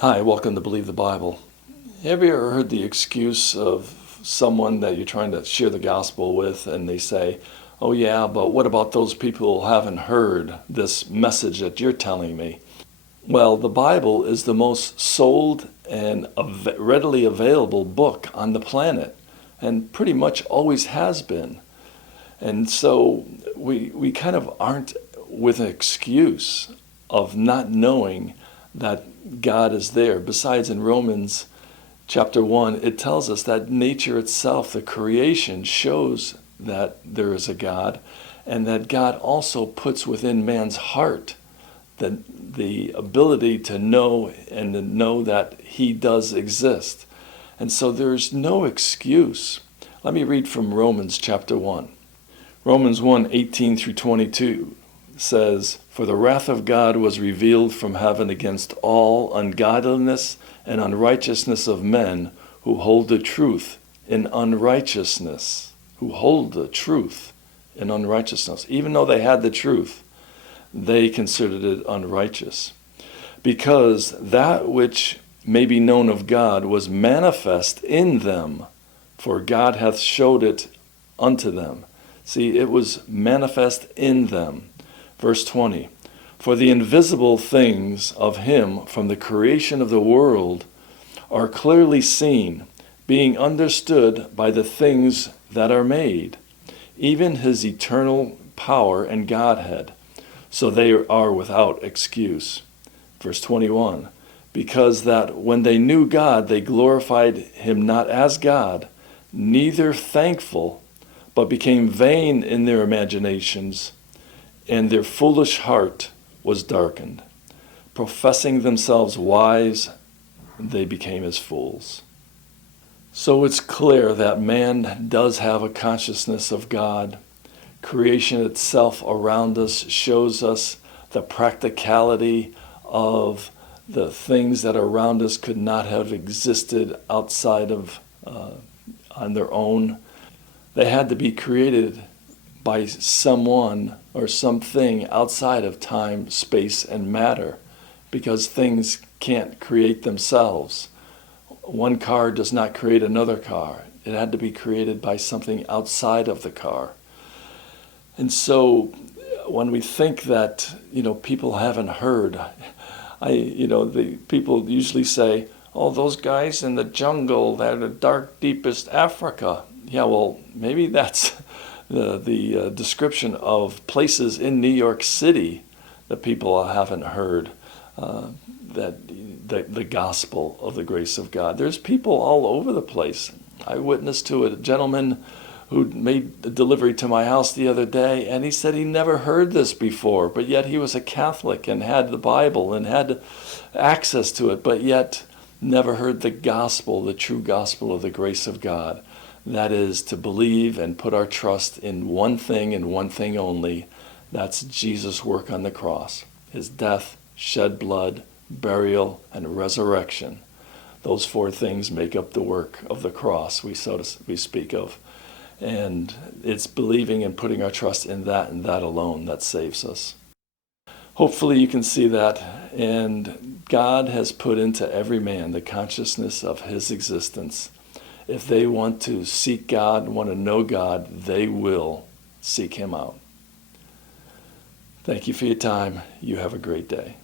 Hi, welcome to Believe the Bible. Have you ever heard the excuse of someone that you're trying to share the gospel with, and they say, oh yeah, but what about those people who haven't heard this message that you're telling me? Well, the Bible is the most sold and readily available book on the planet, and pretty much always has been. And so we kind of aren't with an excuse of not knowing that God is there. Besides, in Romans chapter 1, it tells us that nature itself, the creation, shows that there is a God, and that God also puts within man's heart the ability to know and to know that he does exist. And so there's no excuse. Let me read from Romans chapter 1. Romans 1:18 through 22 says, "For the wrath of God was revealed from heaven against all ungodliness and unrighteousness of men who hold the truth in unrighteousness." Who hold the truth in unrighteousness. Even though they had the truth, they considered it unrighteous. Because that which may be known of God was manifest in them, for God hath showed it unto them. See, it was manifest in them. Verse 20, "For the invisible things of him from the creation of the world are clearly seen, being understood by the things that are made, even his eternal power and Godhead, so they are without excuse." Verse 21, "Because that when they knew God, they glorified him not as God, neither thankful, but became vain in their imaginations, and their foolish heart was darkened. Professing themselves wise, they became as fools." So it's clear that man does have a consciousness of God. Creation itself around us shows us the practicality of the things that are around us could not have existed outside of on their own. They had to be created by someone or something outside of time, space, and matter, because things can't create themselves. One car does not create another car. It had to be created by something outside of the car. And so when we think that, people haven't heard, the people usually say, oh, those guys in the jungle, they're the dark, deepest Africa. Yeah, well, maybe that's the description of places in New York City that people haven't heard the gospel of the grace of God. There's people all over the place. I witnessed to a gentleman who made a delivery to my house the other day, and he said he never heard this before, but yet he was a Catholic and had the Bible and had access to it, but yet never heard the gospel, the true gospel of the grace of God. That is to believe and put our trust in one thing and one thing only. That's Jesus' work on the cross. His death, shed blood, burial, and resurrection. Those four things make up the work of the cross we speak of. And it's believing and putting our trust in that and that alone that saves us. Hopefully you can see that. And God has put into every man the consciousness of his existence. If they want to seek God, want to know God, they will seek him out. Thank you for your time. You have a great day.